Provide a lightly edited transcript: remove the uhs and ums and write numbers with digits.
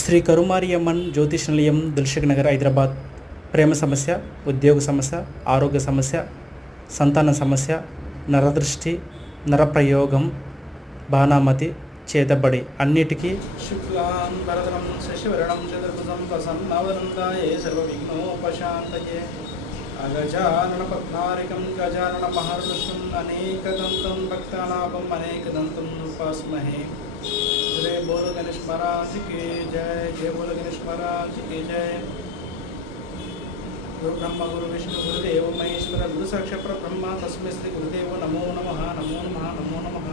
శ్రీ కరుమారియమ్మన్ జ్యోతిష్ నిలయం, దిల్షుక్ నగర్, హైదరాబాద్. ప్రేమ సమస్య, ఉద్యోగ సమస్య, ఆరోగ్య సమస్య, సంతాన సమస్య, నరదృష్టి, నరప్రయోగం, బాణామతి, చేతబడి అన్నిటికీ శుక్లాం వరదనం శశివరణం చతుర్భుజం ప్రసన్నవదంతాయే సర్వవిఘ్నోపశాంతయే అగజానన పద్మారికం గజానన మహర్నిశం అనేకదంతం భక్తానాభం అనేకదంతం ఉపాస్మహే. జయ బోలో గణేష్ మహారాజ్ की जय, जय बोलो गणेश महाराज की जय. गुरु ब्रह्मा गुरु विष्णु गुरुदेव महेश्वर गुरु साक्षात् परब्रह्म तस्मै श्री गुरुदेव नमो नमः, नमो नमः, नमो नमः.